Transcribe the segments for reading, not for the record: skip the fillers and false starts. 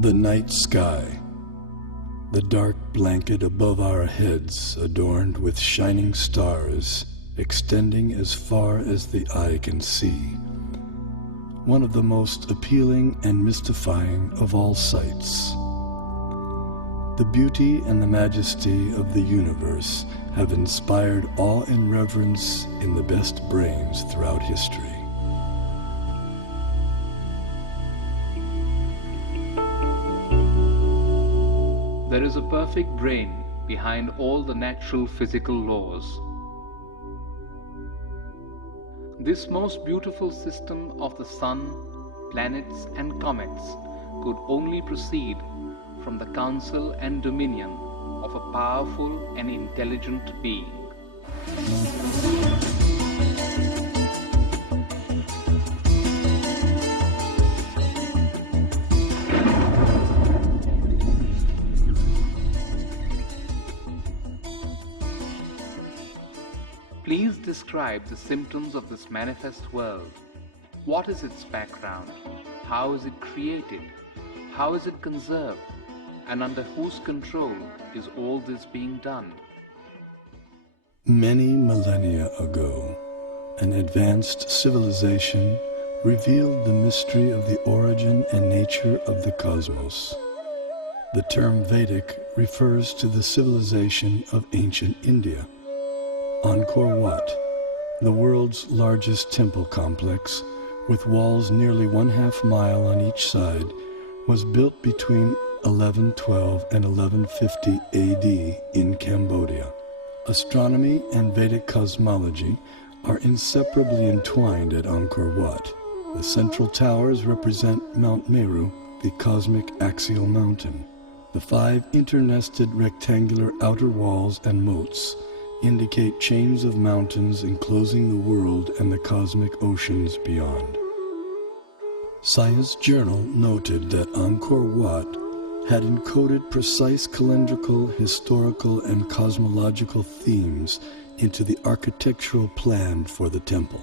The night sky, the dark blanket above our heads adorned with shining stars extending as far as the eye can see. One of the most appealing and mystifying of all sights. The beauty and the majesty of the universe have inspired awe and reverence in the best brains throughout history. There is a perfect brain behind all the natural physical laws. This most beautiful system of the sun, planets and comets could only proceed from the counsel and dominion of a powerful and intelligent being. Please describe the symptoms of this manifest world. What is its background? How is it created? How is it conserved? And under whose control is all this being done? Many millennia ago, an advanced civilization revealed the mystery of the origin and nature of the cosmos. The term Vedic refers to the civilization of ancient India. Angkor Wat, the world's largest temple complex, with walls nearly 1/2 mile on each side, was built between 1112 and 1150 AD in Cambodia. Astronomy and Vedic cosmology are inseparably entwined at Angkor Wat. The central towers represent Mount Meru, the cosmic axial mountain. The 5 internested rectangular outer walls and moats indicate chains of mountains enclosing the world and the cosmic oceans beyond. Science Journal noted that Angkor Wat had encoded precise calendrical, historical, and cosmological themes into the architectural plan for the temple.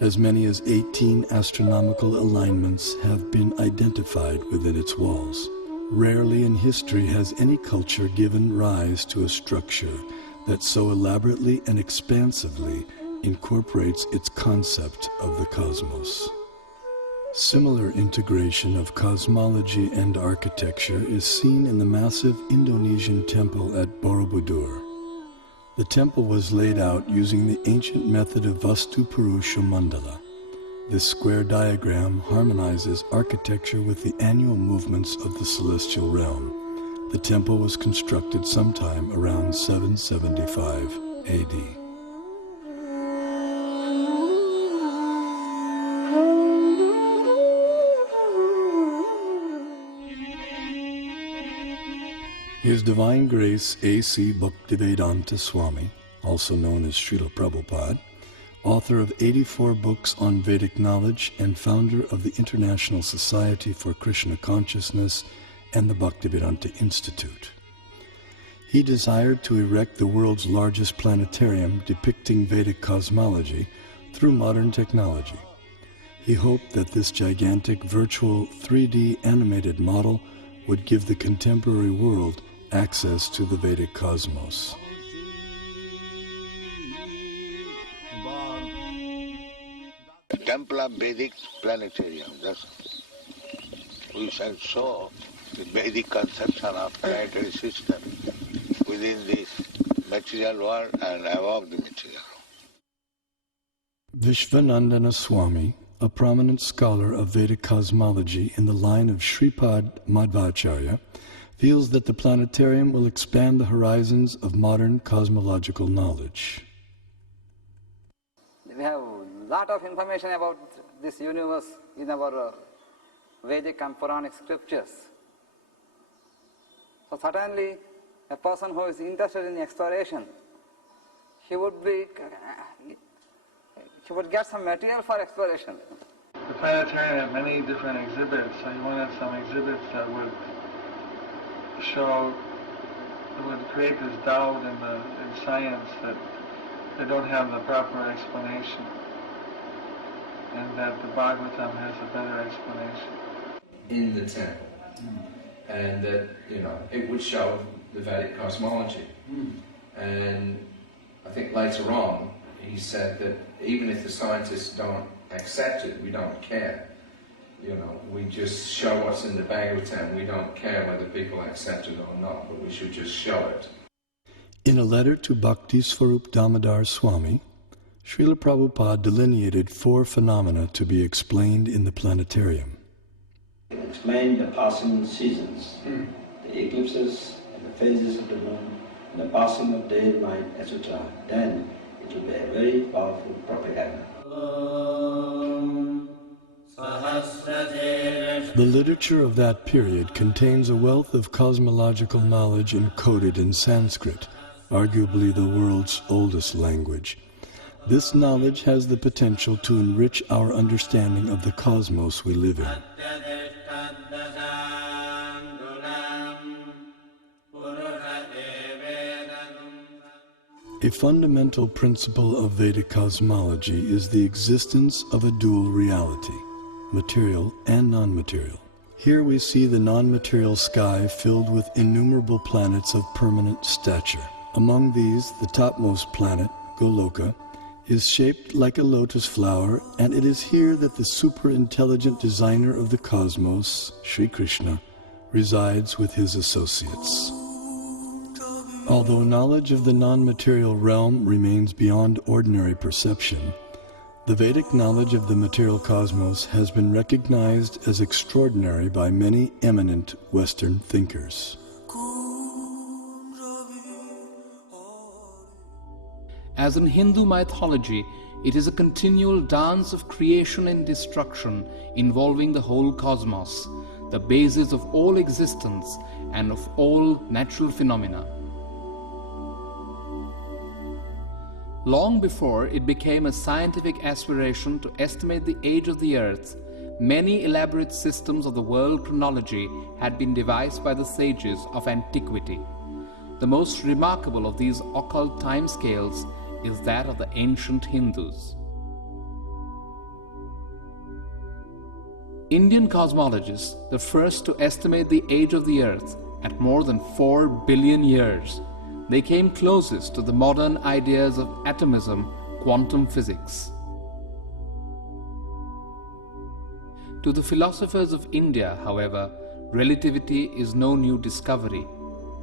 As many as 18 astronomical alignments have been identified within its walls. Rarely in history has any culture given rise to a structure that so elaborately and expansively incorporates its concept of the cosmos. Similar integration of cosmology and architecture is seen in the massive Indonesian temple at Borobudur. The temple was laid out using the ancient method of Vastu Purusha Mandala. This square diagram harmonizes architecture with the annual movements of the celestial realm. The temple was constructed sometime around 775 AD. His Divine Grace A.C. Bhaktivedanta Swami, also known as Srila Prabhupada, author of 84 books on Vedic knowledge and founder of the International Society for Krishna Consciousness and the Bhaktivedanta Institute. He desired to erect the world's largest planetarium depicting Vedic cosmology through modern technology. He hoped that this gigantic virtual 3D animated model would give the contemporary world access to the Vedic cosmos. The Temple of Vedic Planetarium, we shall show the Vedic conception of planetary system within this material world and above the material world. Vishwanandana Swami, a prominent scholar of Vedic cosmology in the line of Shripad Madhvacharya, feels that the planetarium will expand the horizons of modern cosmological knowledge. We have a lot of information about this universe in our Vedic and Puranic scriptures. So certainly a person who is interested in exploration, he would get some material for exploration. The planetarium had many different exhibits, so you wanted some exhibits that would show, that would create this doubt in science that they don't have the proper explanation, and that the Bhagavatam has a better explanation. In the temple, and that, it would show the Vedic cosmology. And I think later on he said that even if the scientists don't accept it, we don't care. We just show what's in the Bhagavatam. We don't care whether people accept it or not, but we should just show it. In a letter to Bhakti Swarup Damodar Swami, Srila Prabhupada delineated 4 phenomena to be explained in the planetarium. Explain the passing seasons, the eclipses and the phases of the moon, and the passing of day and night, etc. Then it will be a very powerful propaganda. The literature of that period contains a wealth of cosmological knowledge encoded in Sanskrit, arguably the world's oldest language. This knowledge has the potential to enrich our understanding of the cosmos we live in. A fundamental principle of Vedic cosmology is the existence of a dual reality, material and non-material. Here we see the non-material sky filled with innumerable planets of permanent stature. Among these, the topmost planet, Goloka, is shaped like a lotus flower, and it is here that the super-intelligent designer of the cosmos, Sri Krishna, resides with his associates. Although knowledge of the non-material realm remains beyond ordinary perception, the Vedic knowledge of the material cosmos has been recognized as extraordinary by many eminent Western thinkers. As in Hindu mythology, it is a continual dance of creation and destruction involving the whole cosmos, the basis of all existence and of all natural phenomena. Long before it became a scientific aspiration to estimate the age of the earth, many elaborate systems of the world chronology had been devised by the sages of antiquity. The most remarkable of these occult timescales is that of the ancient Hindus. Indian cosmologists, the first to estimate the age of the earth at more than 4 billion years, they came closest to the modern ideas of atomism, quantum physics. To the philosophers of India, however, relativity is no new discovery,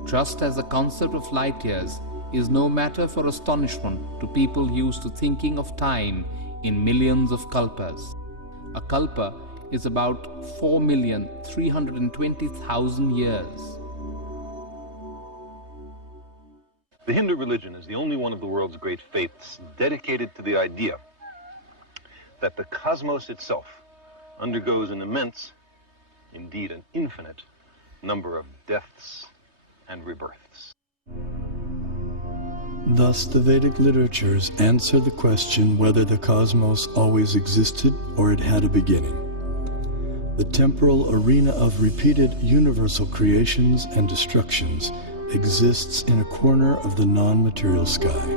just as the concept of light years is no matter for astonishment to people used to thinking of time in millions of kalpas. A kalpa is about 4,320,000 years. The Hindu religion is the only one of the world's great faiths dedicated to the idea that the cosmos itself undergoes an immense, indeed an infinite, number of deaths and rebirths. Thus, the Vedic literatures answer the question whether the cosmos always existed or it had a beginning. The temporal arena of repeated universal creations and destructions exists in a corner of the non-material sky.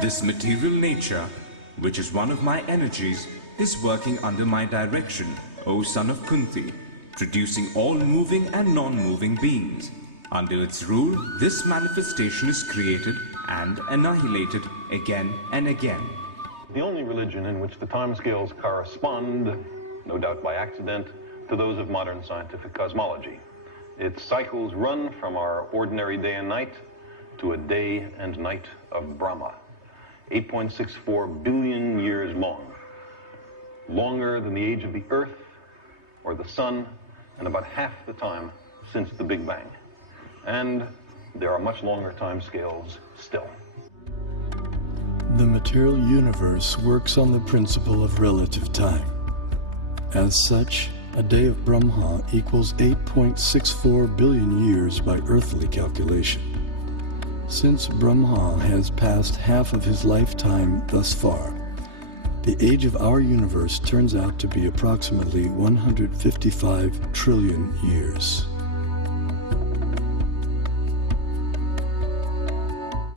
This material nature, which is one of my energies, is working under my direction, O son of Kunti, producing all moving and non-moving beings. Under its rule, this manifestation is created and annihilated again and again. The only religion in which the timescales correspond, no doubt by accident, to those of modern scientific cosmology. Its cycles run from our ordinary day and night to a day and night of Brahma. 8.64 billion years long, longer than the age of the Earth or the Sun, and about half the time since the Big Bang. And there are much longer time scales still. The material universe works on the principle of relative time. As such, a day of Brahma equals 8.64 billion years by earthly calculation. Since Brahma has passed half of his lifetime thus far, the age of our universe turns out to be approximately 155 trillion years.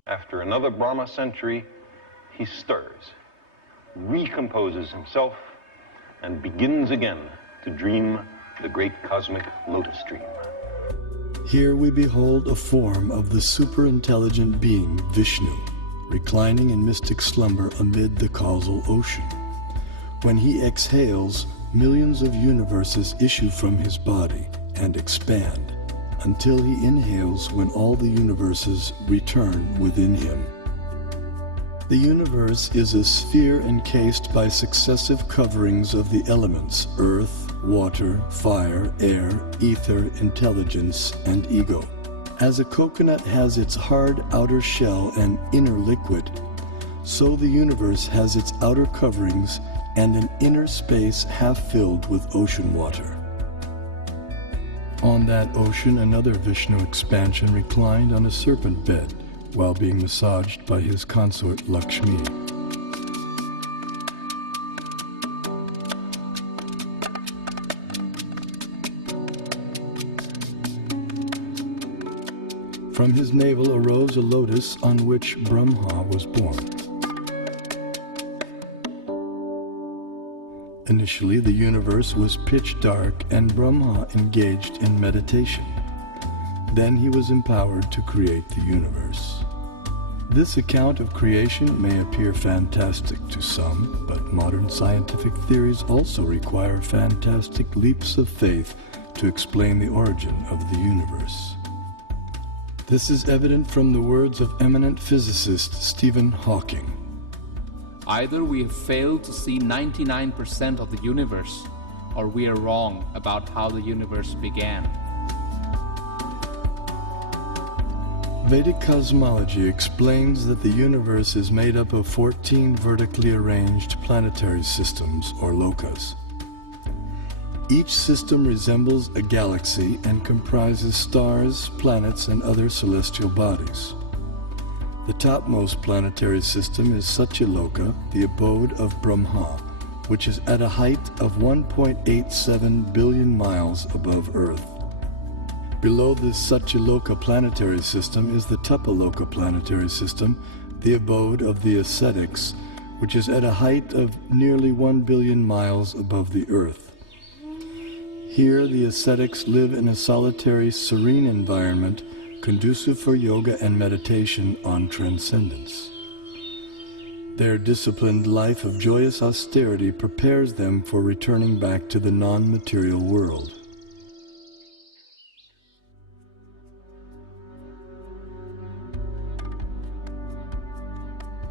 After another Brahma century, he stirs, recomposes himself, and begins again to dream the great cosmic lotus dream. Here we behold a form of the superintelligent being Vishnu, reclining in mystic slumber amid the causal ocean. When he exhales, millions of universes issue from his body and expand, until he inhales when all the universes return within him. The universe is a sphere encased by successive coverings of the elements earth, water, fire, air, ether, intelligence, and ego. As a coconut has its hard outer shell and inner liquid, so the universe has its outer coverings and an inner space half filled with ocean water. On that ocean, another Vishnu expansion reclined on a serpent bed while being massaged by his consort Lakshmi. From his navel arose a lotus on which Brahma was born. Initially, the universe was pitch dark and Brahma engaged in meditation. Then he was empowered to create the universe. This account of creation may appear fantastic to some, but modern scientific theories also require fantastic leaps of faith to explain the origin of the universe. This is evident from the words of eminent physicist Stephen Hawking. Either we have failed to see 99% of the universe, or we are wrong about how the universe began. Vedic cosmology explains that the universe is made up of 14 vertically arranged planetary systems, or lokas. Each system resembles a galaxy and comprises stars, planets, and other celestial bodies. The topmost planetary system is Satyaloka, the abode of Brahma, which is at a height of 1.87 billion miles above Earth. Below this Satyaloka planetary system is the Tapaloka planetary system, the abode of the ascetics, which is at a height of nearly 1 billion miles above the Earth. Here, the ascetics live in a solitary, serene environment conducive for yoga and meditation on transcendence. Their disciplined life of joyous austerity prepares them for returning back to the non-material world.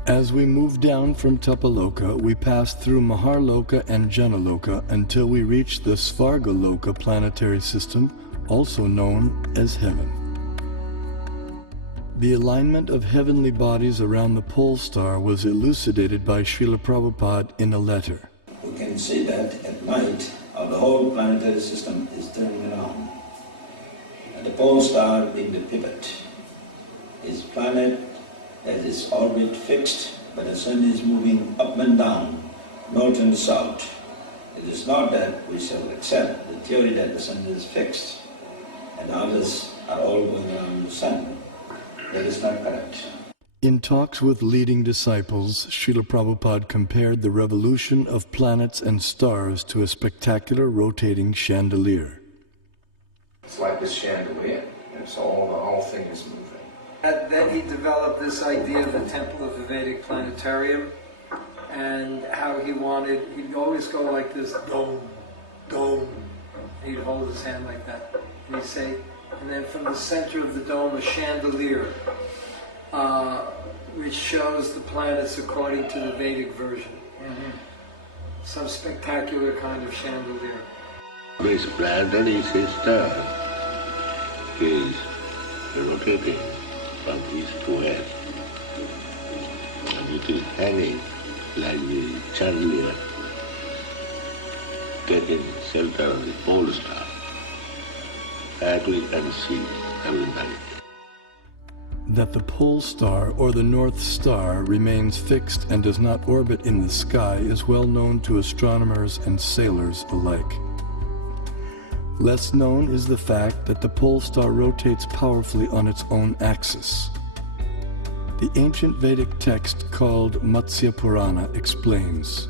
As we move down from Tapaloka, we pass through Maharloka and Janaloka until we reach the Svargaloka planetary system, also known as Heaven. The alignment of heavenly bodies around the pole star was elucidated by Srila Prabhupada in a letter. We can see that at night, the whole planetary system is turning around. And the pole star being the pivot. Its planet has its orbit fixed, but the sun is moving up and down, north and south. It is not that we shall accept the theory that the sun is fixed and others are all going around the sun. That is not correct. In talks with leading disciples, Srila Prabhupada compared the revolution of planets and stars to a spectacular rotating chandelier. It's like this chandelier, and so the whole thing is moving. Then he developed this idea of the temple of the Vedic planetarium, and how he'd always go like this, dome, dome. He'd hold his hand like that. And he'd say, and then from the center of the dome, a chandelier, which shows the planets according to the Vedic version. Some spectacular kind of chandelier. This planetary system is rotating from east to west, and it is hanging like the chandelier taking shelter of the pole star. That we can see every night. That the pole star or the North Star remains fixed and does not orbit in the sky is well known to astronomers and sailors alike. Less known is the fact that the pole star rotates powerfully on its own axis. The ancient Vedic text called Matsya Purana explains,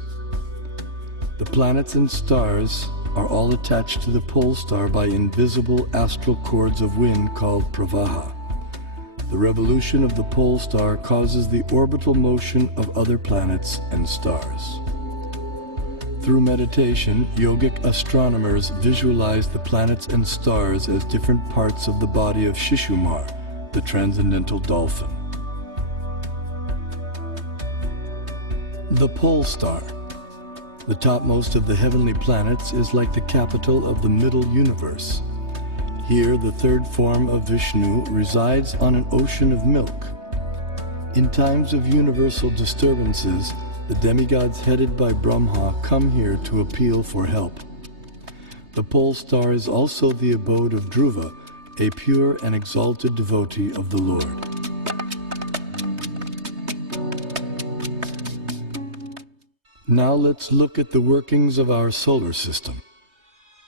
"The planets and stars are all attached to the pole star by invisible astral cords of wind called pravaha. The revolution of the pole star causes the orbital motion of other planets and stars." Through meditation, yogic astronomers visualize the planets and stars as different parts of the body of Shishumar, the transcendental dolphin. The pole star, the topmost of the heavenly planets, is like the capital of the middle universe. Here, the third form of Vishnu resides on an ocean of milk. In times of universal disturbances, the demigods headed by Brahma come here to appeal for help. The pole star is also the abode of Dhruva, a pure and exalted devotee of the Lord. Now let's look at the workings of our solar system.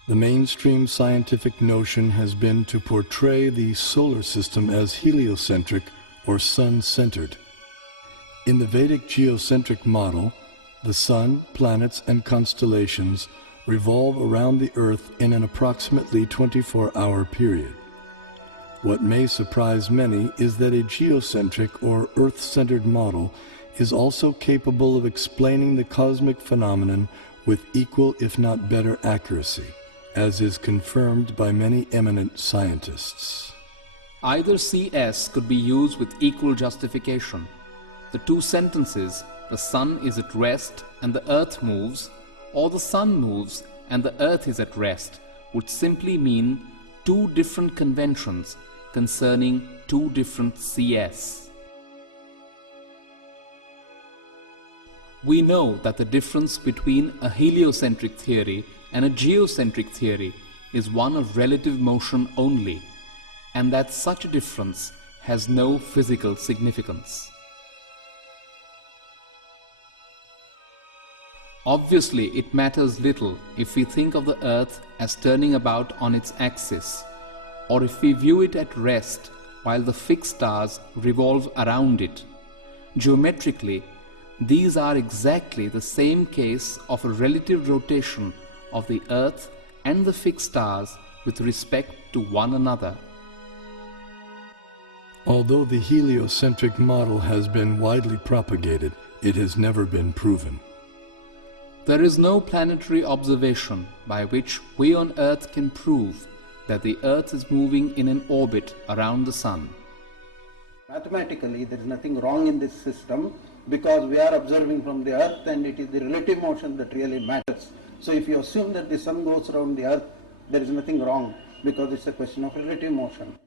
The mainstream scientific notion has been to portray the solar system as heliocentric or sun-centered. In the Vedic geocentric model, the sun, planets, and constellations revolve around the Earth in an approximately 24-hour period. What may surprise many is that a geocentric or Earth-centered model is also capable of explaining the cosmic phenomenon with equal if not better accuracy, as is confirmed by many eminent scientists. Either CS could be used with equal justification. The two sentences, "the sun is at rest and the earth moves," or "the sun moves and the earth is at rest," would simply mean two different conventions concerning two different CS. We know that the difference between a heliocentric theory and a geocentric theory is one of relative motion only, and that such a difference has no physical significance. Obviously, it matters little if we think of the Earth as turning about on its axis, or if we view it at rest while the fixed stars revolve around it. Geometrically, these are exactly the same case of a relative rotation of the Earth and the fixed stars with respect to one another. Although the heliocentric model has been widely propagated, it has never been proven. There is no planetary observation by which we on Earth can prove that the Earth is moving in an orbit around the Sun. Mathematically, there is nothing wrong in this system because we are observing from the Earth and it is the relative motion that really matters. So if you assume that the Sun goes around the Earth, there is nothing wrong because it's a question of relative motion.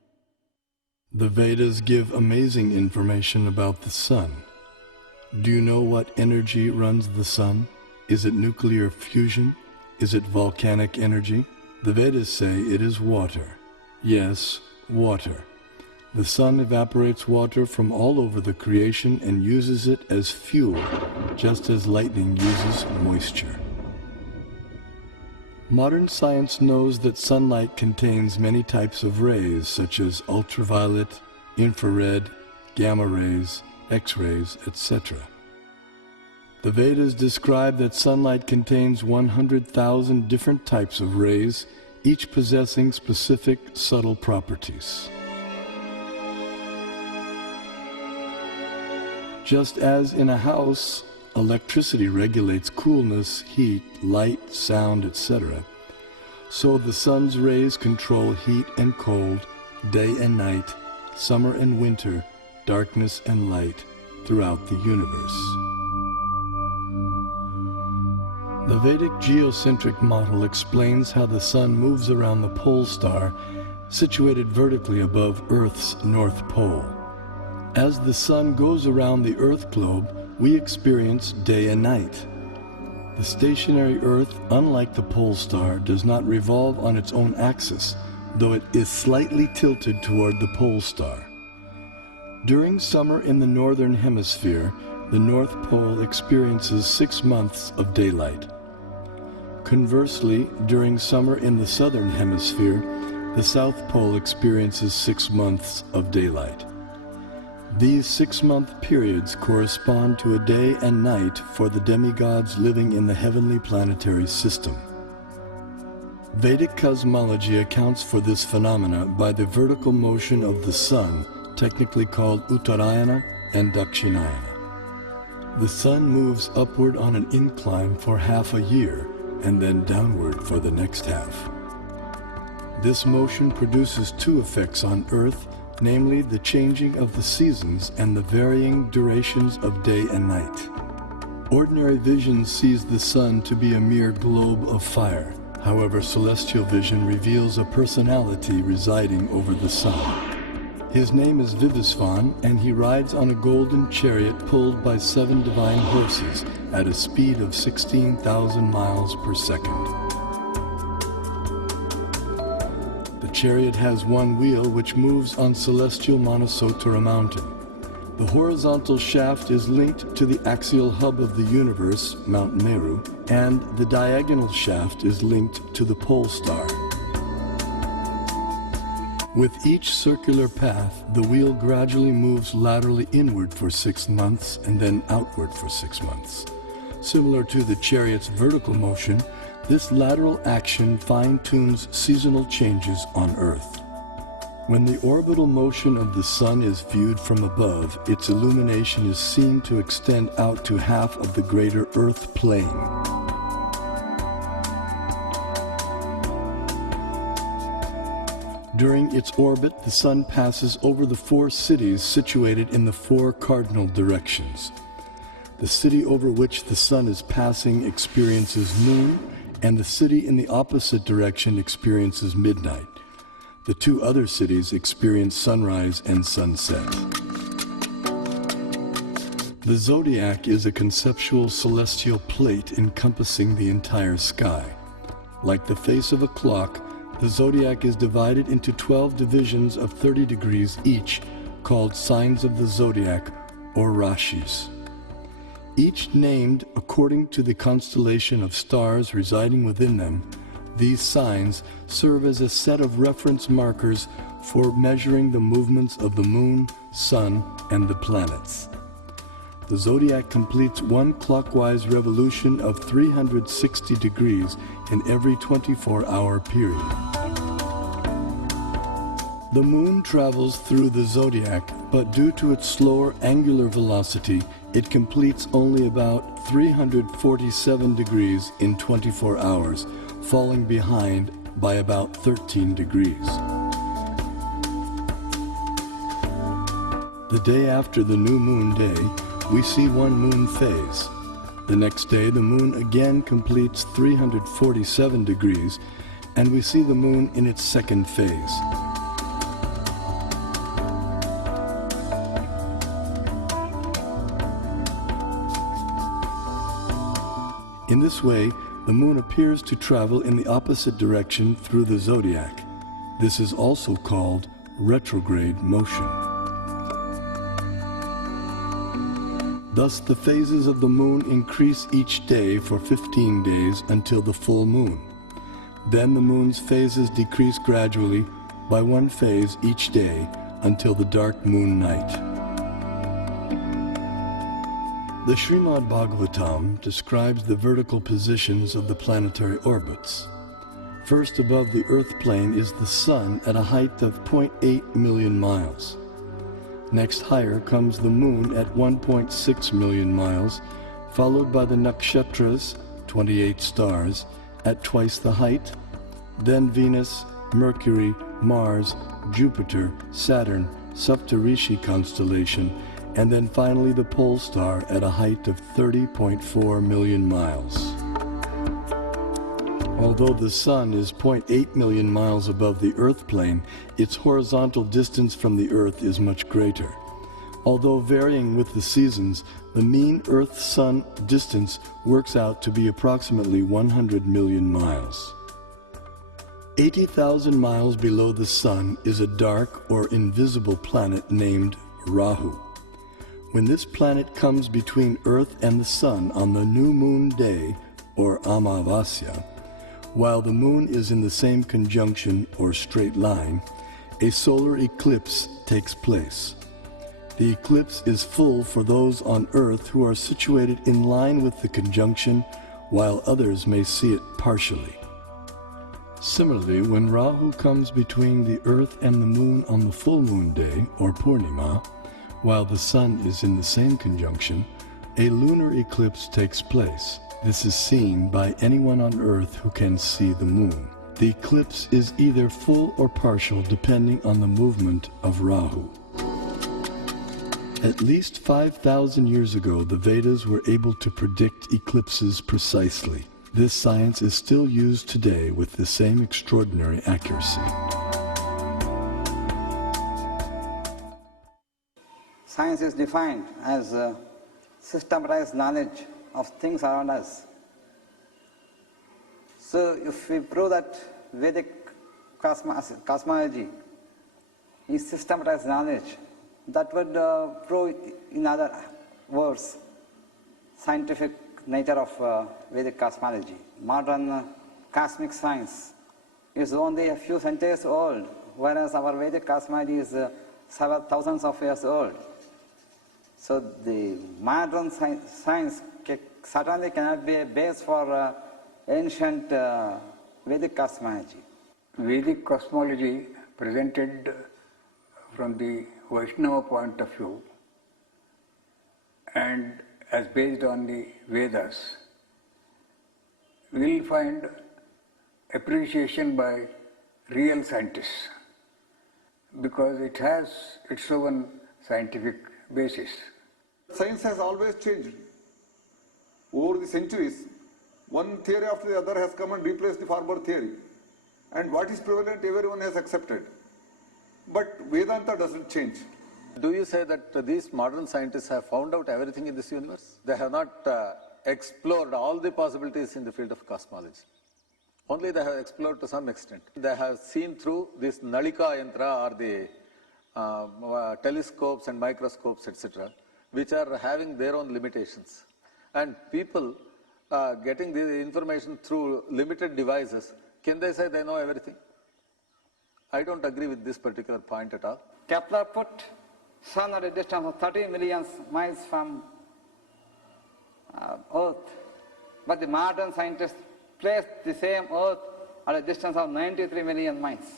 The Vedas give amazing information about the Sun. Do you know what energy runs the Sun? Is it nuclear fusion? Is it volcanic energy? The Vedas say it is water. Yes, water. The Sun evaporates water from all over the creation and uses it as fuel, just as lightning uses moisture. Modern science knows that sunlight contains many types of rays, such as ultraviolet, infrared, gamma rays, X-rays, etc. The Vedas describe that sunlight contains 100,000 different types of rays, each possessing specific subtle properties. Just as in a house, electricity regulates coolness, heat, light, sound, etc., so the sun's rays control heat and cold, day and night, summer and winter, darkness and light throughout the universe. The Vedic geocentric model explains how the Sun moves around the pole star situated vertically above Earth's North Pole. As the Sun goes around the Earth globe, we experience day and night. The stationary Earth, unlike the pole star, does not revolve on its own axis, though it is slightly tilted toward the pole star. During summer in the northern hemisphere, the North Pole experiences 6 months of daylight. Conversely, during summer in the southern hemisphere, the South Pole experiences 6 months of daylight. These 6-month periods correspond to a day and night for the demigods living in the heavenly planetary system. Vedic cosmology accounts for this phenomena by the vertical motion of the sun, technically called Uttarayana and Dakshinayana. The sun moves upward on an incline for half a year and then downward for the next half. This motion produces 2 effects on Earth, namely the changing of the seasons and the varying durations of day and night. Ordinary vision sees the sun to be a mere globe of fire. However, celestial vision reveals a personality residing over the sun. His name is Vivasvan, and he rides on a golden chariot pulled by 7 divine horses at a speed of 16,000 miles per second. The chariot has 1 wheel which moves on celestial Manasotara mountain. The horizontal shaft is linked to the axial hub of the universe, Mount Meru, and the diagonal shaft is linked to the pole star. With each circular path, the wheel gradually moves laterally inward for 6 months and then outward for 6 months. Similar to the chariot's vertical motion, this lateral action fine-tunes seasonal changes on Earth. When the orbital motion of the sun is viewed from above, its illumination is seen to extend out to half of the greater Earth plane. During its orbit, the sun passes over the 4 cities situated in the 4 cardinal directions. The city over which the sun is passing experiences noon, and the city in the opposite direction experiences midnight. The 2 other cities experience sunrise and sunset. The zodiac is a conceptual celestial plate encompassing the entire sky. Like the face of a clock, the zodiac is divided into 12 divisions of 30 degrees each, called signs of the zodiac, or rashis. Each named according to the constellation of stars residing within them. These signs serve as a set of reference markers for measuring the movements of the moon, sun, and the planets. The zodiac completes 1 clockwise revolution of 360 degrees in every 24-hour period. The moon travels through the zodiac, but due to its slower angular velocity, it completes only about 347 degrees in 24 hours, falling behind by about 13 degrees. The day after the new moon day, we see 1 moon phase. The next day, the moon again completes 347 degrees, and we see the moon in its 2nd phase. In this way, the moon appears to travel in the opposite direction through the zodiac. This is also called retrograde motion. Thus, the phases of the moon increase each day for 15 days until the full moon. Then the moon's phases decrease gradually by 1 phase each day until the dark moon night. The Srimad Bhagavatam describes the vertical positions of the planetary orbits. First above the Earth plane is the Sun at a height of 0.8 million miles. Next higher comes the Moon at 1.6 million miles, followed by the Nakshatras, 28 stars, at twice the height, then Venus, Mercury, Mars, Jupiter, Saturn, Saptarishi constellation, and then finally the pole star at a height of 30.4 million miles. Although the Sun is 0.8 million miles above the Earth plane, its horizontal distance from the Earth is much greater. Although varying with the seasons, the mean Earth-Sun distance works out to be approximately 100 million miles. 80,000 miles below the Sun is a dark or invisible planet named Rahu. When this planet comes between Earth and the Sun on the new moon day, or Amavasya, while the moon is in the same conjunction or straight line, a solar eclipse takes place. The eclipse is full for those on Earth who are situated in line with the conjunction, while others may see it partially. Similarly, when Rahu comes between the Earth and the Moon on the full moon day, or Purnima, while the Sun is in the same conjunction, a lunar eclipse takes place. This is seen by anyone on Earth who can see the Moon. The eclipse is either full or partial depending on the movement of Rahu. At least 5,000 years ago, the Vedas were able to predict eclipses precisely. This science is still used today with the same extraordinary accuracy. Science is defined as systematized knowledge of things around us. So if we prove that Vedic cosmology is systematized knowledge, that would prove, in other words, scientific nature of Vedic cosmology. Modern cosmic science is only a few centuries old, whereas our Vedic cosmology is several thousands of years old. So the modern science certainly cannot be a base for ancient Vedic cosmology. Vedic cosmology presented from the Vaishnava point of view and as based on the Vedas will find appreciation by real scientists because it has its own scientific basis. Science has always changed. Over the centuries, one theory after the other has come and replaced the former theory. And what is prevalent, everyone has accepted. But Vedanta doesn't change. Do you say that these modern scientists have found out everything in this universe? They have not explored all the possibilities in the field of cosmology. Only they have explored to some extent. They have seen through this Nalika Yantra or the telescopes and microscopes, etc., which are having their own limitations. And people getting the information through limited devices, can they say they know everything? I don't agree with this particular point at all. Kepler put Sun at a distance of 30 million miles from Earth, but the modern scientists placed the same Earth at a distance of 93 million miles.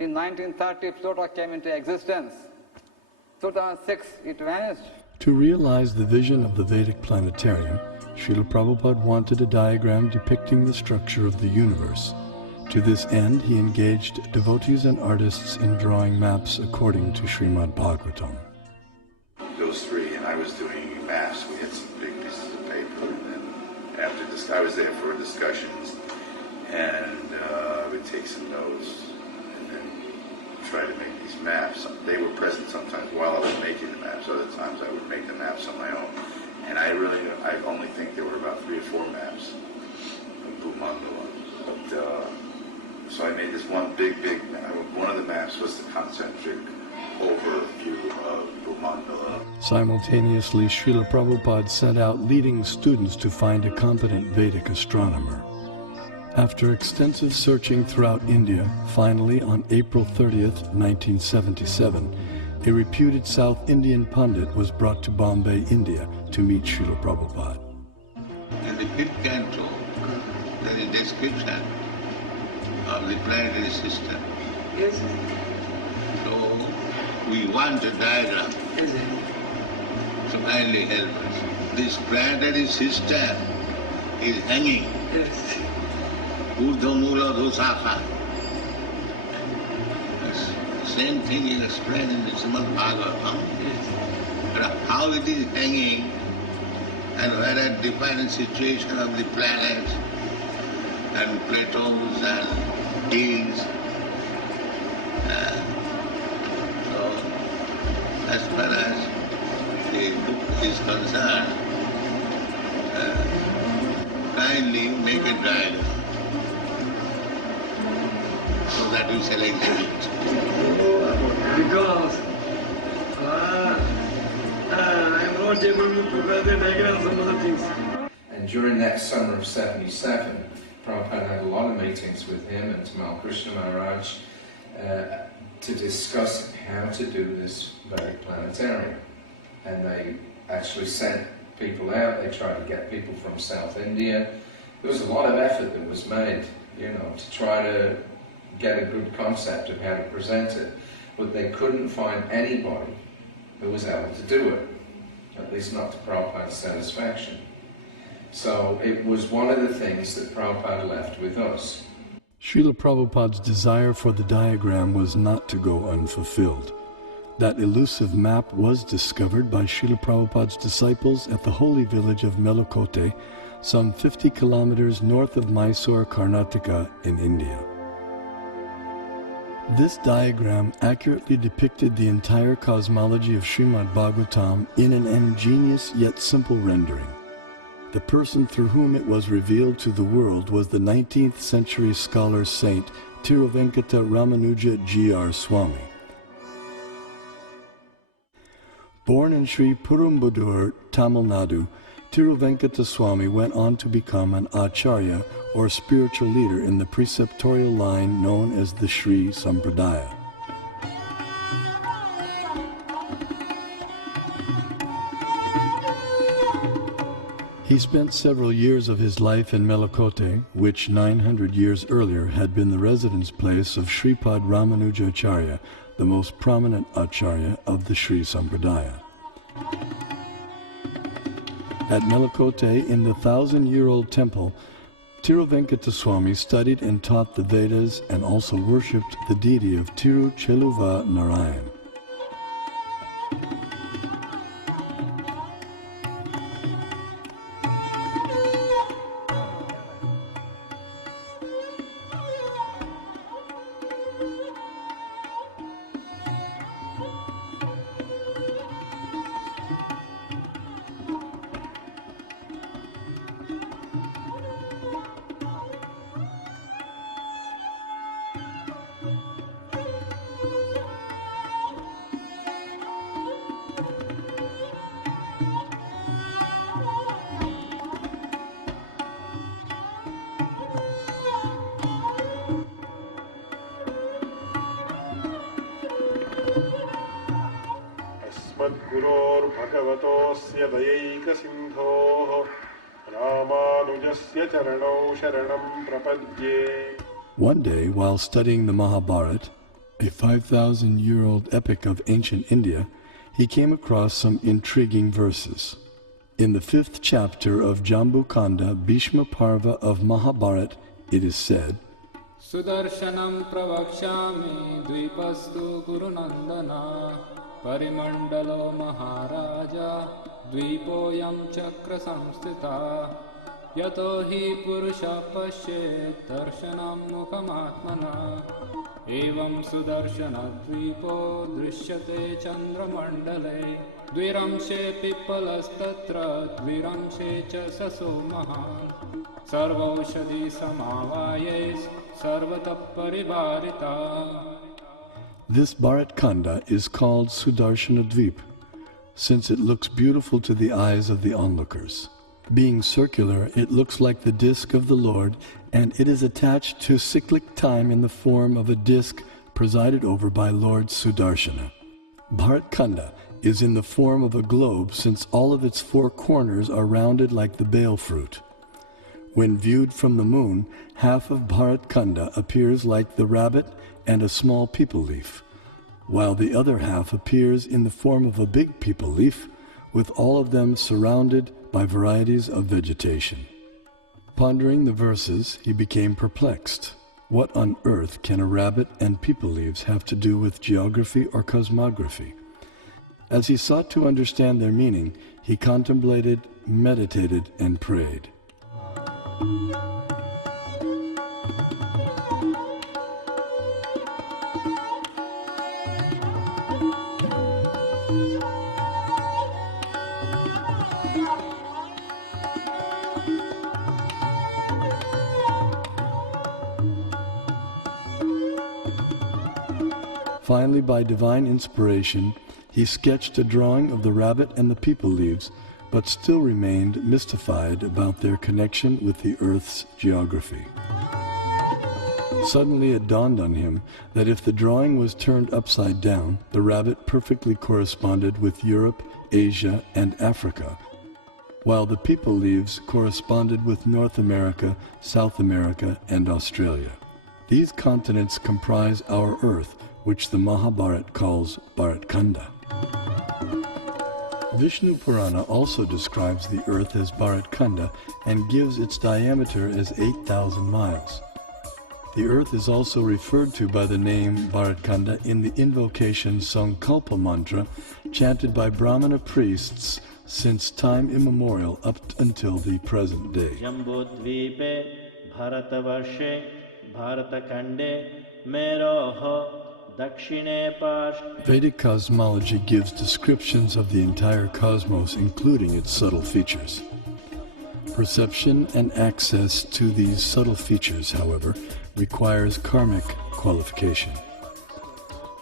In 1930, Pluto came into existence. 2006, it vanished. To realize the vision of the Vedic planetarium, Srila Prabhupada wanted a diagram depicting the structure of the universe. To this end, he engaged devotees and artists in drawing maps according to Srimad Bhagavatam. Those three, and I was doing maps. We had some big pieces of paper, and then after this, I was there for discussions, and I would take some notes, and then try to make these maps. They were present sometimes while I was making the maps. Other times I would make the maps on my own. And I only think there were about 3 or 4 maps of Bhumandala. But, so I made this one big map. One of the maps was the concentric overview of Bhumandala. Simultaneously, Srila Prabhupada sent out leading students to find a competent Vedic astronomer. After extensive searching throughout India, finally on April 30th, 1977, a reputed South Indian pundit was brought to Bombay, India to meet Srila Prabhupada. In the 5th canto, there is a description of the planetary system. Yes. So we want a diagram to kindly help us. This planetary system is hanging. Yes. Urdhva Dosaka. Same thing is explained in the Srimad Bhagavatam. But how it is hanging and where a different situation of the planets and plateaus and hills. So, as far as the book is concerned, kindly make a diagram so that we shall exhibit. Because And during that summer of 77, Prabhupada had a lot of meetings with him and Tamal Krishna Maharaj to discuss how to do this Vedic planetarium. And they actually sent people out, they tried to get people from South India. There was a lot of effort that was made, to try to get a good concept of how to present it. But they couldn't find anybody who was able to do it, at least not to Prabhupada's satisfaction. So it was one of the things that Prabhupada left with us. Srila Prabhupada's desire for the diagram was not to go unfulfilled. That elusive map was discovered by Srila Prabhupada's disciples at the holy village of Melukote, some 50 kilometers north of Mysore, Karnataka in India. This diagram accurately depicted the entire cosmology of Srimad Bhagavatam in an ingenious yet simple rendering. The person through whom it was revealed to the world was the 19th century scholar saint Tiruvenkata Ramanuja G.R. Swami. Born in Sri Perumbudur, Tamil Nadu, Tiruvenkata Swami went on to become an acharya or spiritual leader in the preceptorial line known as the Sri Sampradaya. He spent several years of his life in Melukote, which 900 years earlier had been the residence place of Sripad Ramanujacharya, the most prominent acharya of the Sri Sampradaya. At Melukote, in the 1,000-year-old temple, Tiruvenkata Swami studied and taught the Vedas and also worshipped the deity of Tirucheluva Narayan. भगवतोऽस्य दयैकसिन्धोः रामानुजस्य चरणौ शरणं प्रपद्ये. One day, while studying the Mahabharata, a 5,000-year-old epic of ancient India, he came across some intriguing verses. In the 5th chapter of Jambukanda, Bhishma Parva of Mahabharata, it is said, Sudarshanam pravakshami dvipastu gurunandana parimandalo maharaja dvipoyam chakra samstita yato hi purusha pashet darshanam mukamatmana evam sudarshana dvipo drishyate chandramandale dviramshe pipalastatra dviramshe cha saso mahan sarvaushadhi samavayes sarvata parivarita. This Bharat Khanda is called Sudarshana Dvip, since it looks beautiful to the eyes of the onlookers. Being circular, it looks like the disk of the Lord, and it is attached to cyclic time in the form of a disk presided over by Lord Sudarshana. Bharat Khanda is in the form of a globe, since all of its 4 corners are rounded like the bale fruit. When viewed from the moon, half of Bharat Khanda appears like the rabbit and a small peepal leaf, while the other half appears in the form of a big peepal leaf, with all of them surrounded by varieties of vegetation. Pondering the verses, he became perplexed. What on earth can a rabbit and peepal leaves have to do with geography or cosmography? As he sought to understand their meaning, he contemplated, meditated, and prayed. Finally, by divine inspiration, He sketched a drawing of the rabbit and the people leaves, but still remained mystified about their connection with the Earth's geography. Suddenly it dawned on him that if the drawing was turned upside down, the rabbit perfectly corresponded with Europe, Asia, and Africa, while the people leaves corresponded with North America, South America, and Australia. These continents comprise our Earth, which the Mahabharata calls Bharatkanda. Vishnu Purana also describes the Earth as Bharatkanda and gives its diameter as 8,000 miles. The Earth is also referred to by the name Bharatkanda in the invocation Sankalpa mantra chanted by Brahmana priests since time immemorial up until the present day. Jambudvipe Bharatavarshe Bharatakande Meroho Dakshine Pash. Vedic cosmology gives descriptions of the entire cosmos, including its subtle features. Perception and access to these subtle features, however, requires karmic qualification.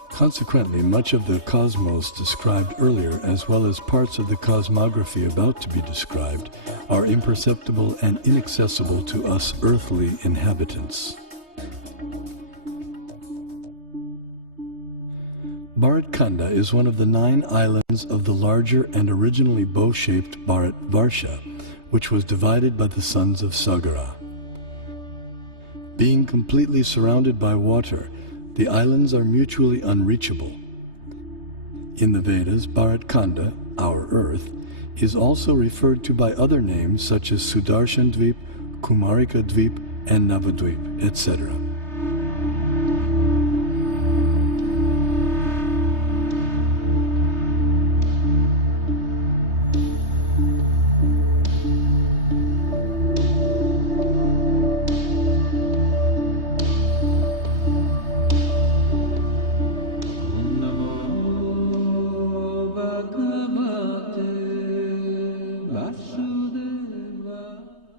Consequently, much of the cosmos described earlier, as well as parts of the cosmography about to be described, are imperceptible and inaccessible to us earthly inhabitants. Bharatkanda is one of the 9 islands of the larger and originally bow-shaped Bharatvarsha, which was divided by the sons of Sagara. Being completely surrounded by water, the islands are mutually unreachable. In the Vedas, Bharatkanda, our Earth, is also referred to by other names such as Sudarshan Dvip, Kumarika Dvip, and Navadvip, etc.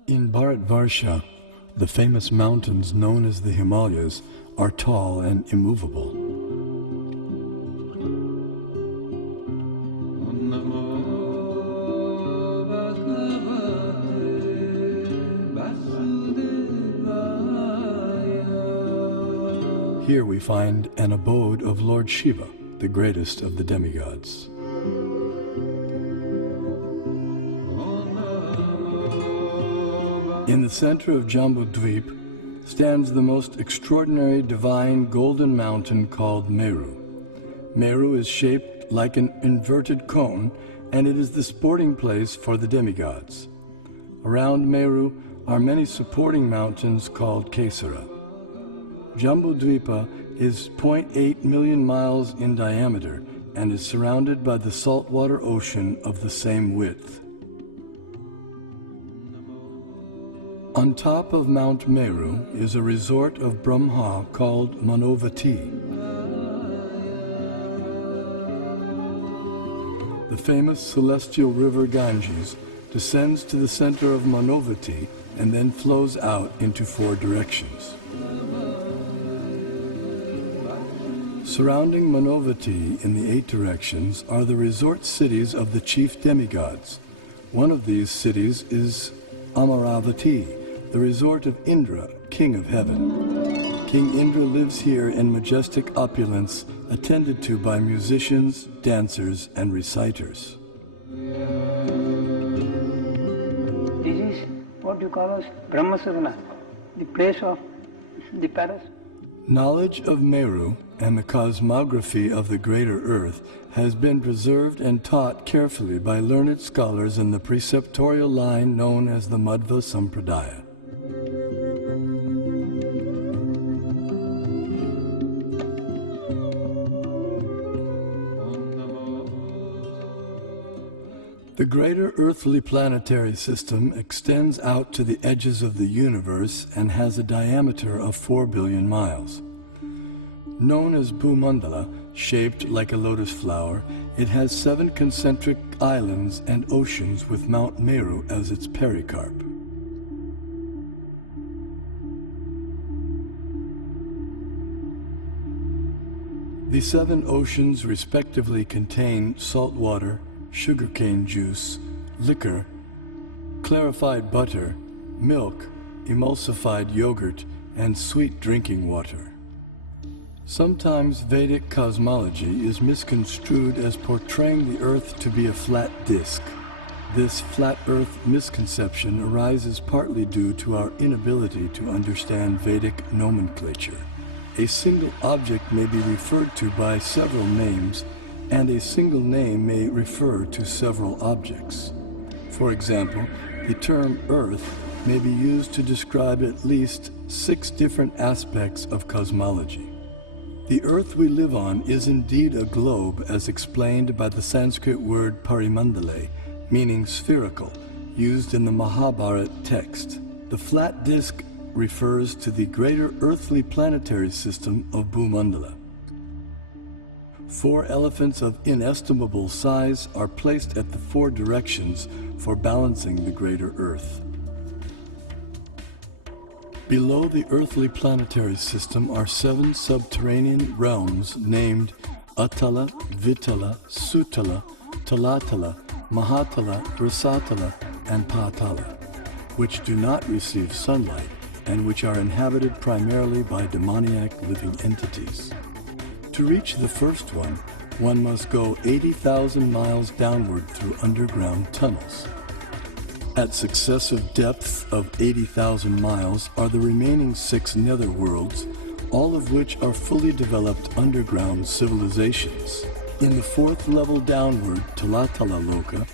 In Bharatvarsha, the famous mountains known as the Himalayas are tall and immovable. Here we find an abode of Lord Shiva, the greatest of the demigods. In the center of Jambudvip stands the most extraordinary divine golden mountain called Meru. Meru is shaped like an inverted cone, and it is the sporting place for the demigods. Around Meru are many supporting mountains called Kesara. Jambudvipa is 0.8 million miles in diameter and is surrounded by the saltwater ocean of the same width. On top of Mount Meru is a resort of Brahma called Manavati. The famous celestial river Ganges descends to the center of Manavati and then flows out into 4 directions. Surrounding Manavati in the 8 directions are the resort cities of the chief demigods. One of these cities is Amaravati, the resort of Indra, king of heaven. King Indra lives here in majestic opulence, attended to by musicians, dancers, and reciters. This is what you call as Brahmasarana, the place of the palace. Knowledge of Meru and the cosmography of the greater Earth has been preserved and taught carefully by learned scholars in the preceptorial line known as the Madhva Sampradaya. The greater earthly planetary system extends out to the edges of the universe and has a diameter of 4 billion miles. Known as Bhumandala, shaped like a lotus flower, it has 7 concentric islands and oceans with Mount Meru as its pericarp. The 7 oceans respectively contain salt water, sugarcane juice, liquor, clarified butter, milk, emulsified yogurt, and sweet drinking water. Sometimes Vedic cosmology is misconstrued as portraying the Earth to be a flat disk. This flat Earth misconception arises partly due to our inability to understand Vedic nomenclature. A single object may be referred to by several names, and a single name may refer to several objects. For example, the term Earth may be used to describe at least 6 different aspects of cosmology. The Earth we live on is indeed a globe, as explained by the Sanskrit word parimandale, meaning spherical, used in the Mahabharata text. The flat disk refers to the greater earthly planetary system of Bhumandala. 4 elephants of inestimable size are placed at the 4 directions for balancing the greater Earth. Below the earthly planetary system are 7 subterranean realms named Atala, Vitala, Sutala, Talatala, Mahatala, Rasatala, and Patala, which do not receive sunlight and which are inhabited primarily by demoniac living entities. To reach the first one must go 80,000 miles downward through underground tunnels. At successive depths of 80,000 miles are the remaining 6 netherworlds, all of which are fully developed underground civilizations. In the 4th level downward, Talatala Loka,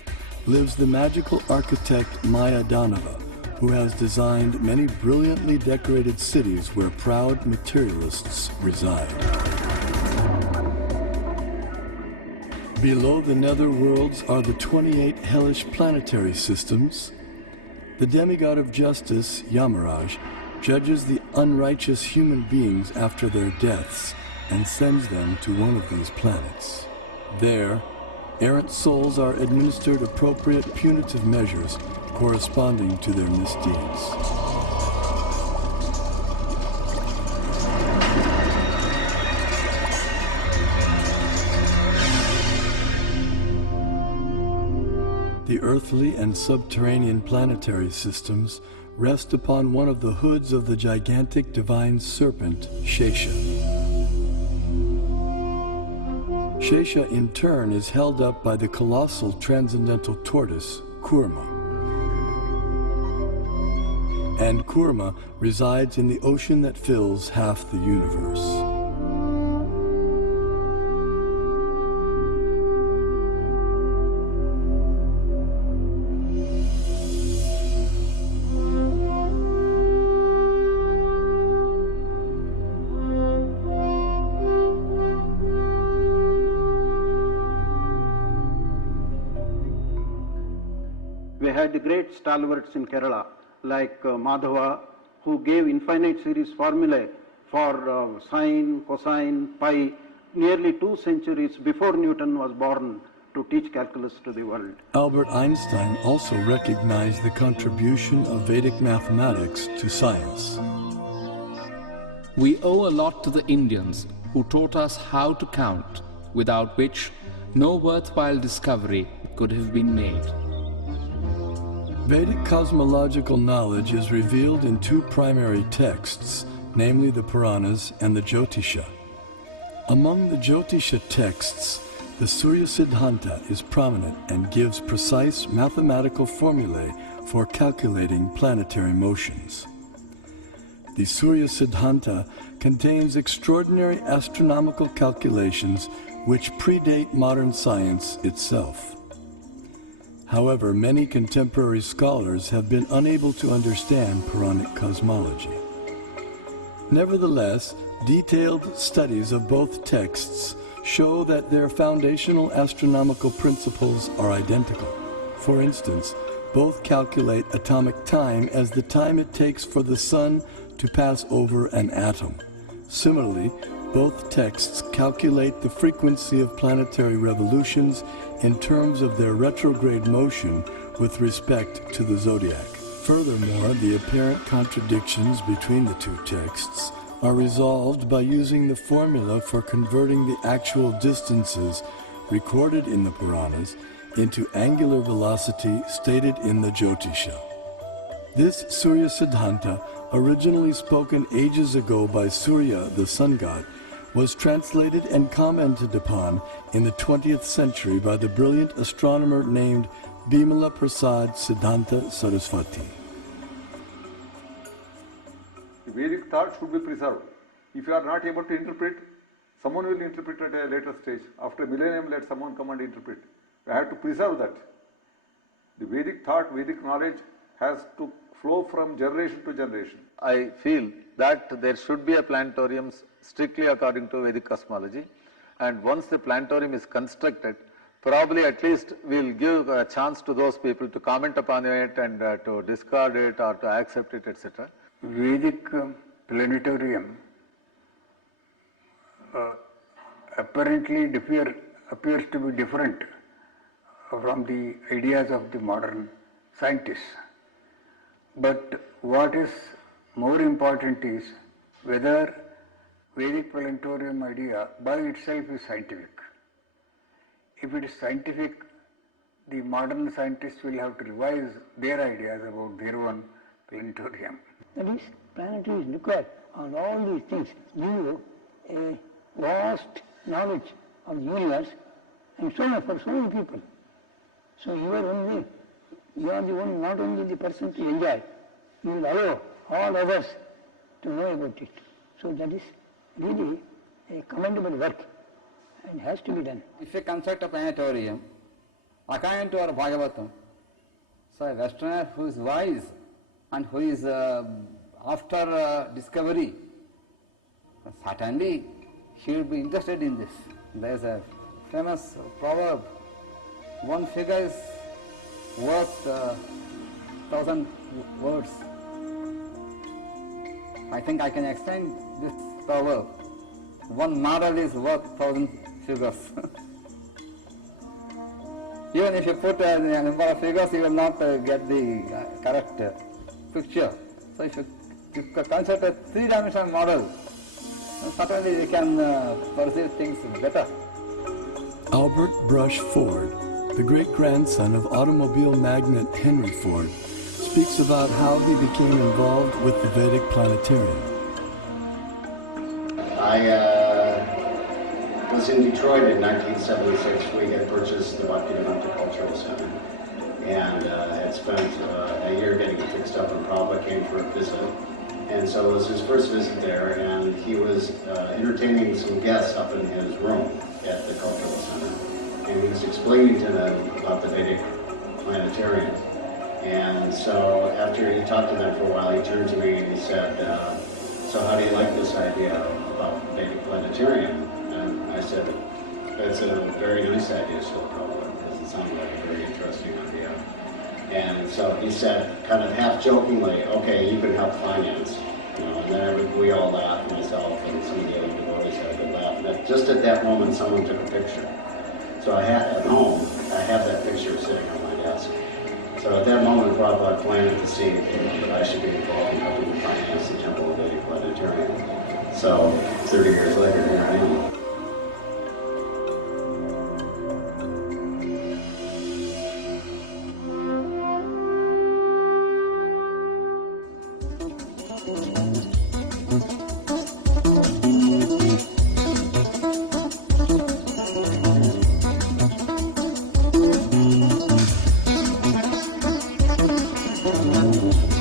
lives the magical architect Maya Danava, who has designed many brilliantly decorated cities where proud materialists reside. Below the netherworlds are the 28 hellish planetary systems. The demigod of justice, Yamaraj, judges the unrighteous human beings after their deaths and sends them to one of these planets. There, errant souls are administered appropriate punitive measures corresponding to their misdeeds. The earthly and subterranean planetary systems rest upon one of the hoods of the gigantic divine serpent, Shesha. Shesha in turn is held up by the colossal transcendental tortoise, Kurma. And Kurma resides in the ocean that fills half the universe. We had the great stalwarts in Kerala, like Madhava, who gave infinite series formulae for sine, cosine, pi, nearly 2 centuries before Newton was born, to teach calculus to the world. Albert Einstein also recognized the contribution of Vedic mathematics to science. We owe a lot to the Indians who taught us how to count, without which no worthwhile discovery could have been made. Vedic cosmological knowledge is revealed in 2 primary texts, namely the Puranas and the Jyotisha. Among the Jyotisha texts, the Surya Siddhanta is prominent and gives precise mathematical formulae for calculating planetary motions. The Surya Siddhanta contains extraordinary astronomical calculations which predate modern science itself. However, many contemporary scholars have been unable to understand Puranic cosmology. Nevertheless, detailed studies of both texts show that their foundational astronomical principles are identical. For instance, both calculate atomic time as the time it takes for the sun to pass over an atom. Similarly, both texts calculate the frequency of planetary revolutions in terms of their retrograde motion with respect to the zodiac. Furthermore, the apparent contradictions between the 2 texts are resolved by using the formula for converting the actual distances recorded in the Puranas into angular velocity stated in the Jyotisha. This Surya Siddhanta, originally spoken ages ago by Surya, the sun god, was translated and commented upon in the 20th century by the brilliant astronomer named Bimala Prasad Siddhanta Saraswati. The Vedic thought should be preserved. If you are not able to interpret, someone will interpret at a later stage. After a millennium, let someone come and interpret. We have to preserve that. The Vedic thought, Vedic knowledge has to flow from generation to generation. I feel that there should be a planetarium strictly according to Vedic cosmology, and once the planetarium is constructed, probably at least we will give a chance to those people to comment upon it and to discard it or to accept it, etc. Vedic planetarium apparently appears to be different from the ideas of the modern scientists. But what is more important is whether Vedic planetarium idea by itself is scientific. If it is scientific, the modern scientists will have to revise their ideas about their own planetarium. That is, planetary is required, and all these things give you a vast knowledge of the universe, and so on for so many people. So you are the one, not only the person to enjoy, you will allow all others to know about it. So that is really a commendable work and has to be done. If you construct a planetarium, according to our Bhagavatam, so a Westerner who is wise and who is after discovery, certainly he will be interested in this. There is a famous proverb, one figure is worth 1,000 words. I think I can explain this proverb. One model is worth 1,000 figures. Even if you put a number of figures, you will not get the correct picture. So if you construct a three-dimensional model, certainly you can perceive things better. Albert Brush Ford, the great-grandson of automobile magnate Henry Ford, speaks about how he became involved with the Vedic Planetarium. I was in Detroit in 1976. We had purchased the Bhaktivedanta Cultural Center and had spent a year getting it fixed up, and Prabhupada came for a visit. And so it was his first visit there, and he was entertaining some guests up in his room at the Cultural Center. And he was explaining to them about the Vedic Planetarium. And so after he talked to them for a while, he turned to me and he said, so how do you like this idea about Vedic Planetarium? And I said, it's a very nice idea, Srila Prabhupada, because it sounded like a very interesting idea. And so he said, kind of half jokingly, okay, you can help finance. You know, and then we all laughed, myself and some of the other devotees had a good laugh. And just at that moment, someone took a picture. So I had, at home, I have that picture sitting on my desk. So at that moment, Prabhupada planted the seed that I should be involved in helping to finance the Temple of Vedic Planetarium. So 30 years later, here I am. Thank you.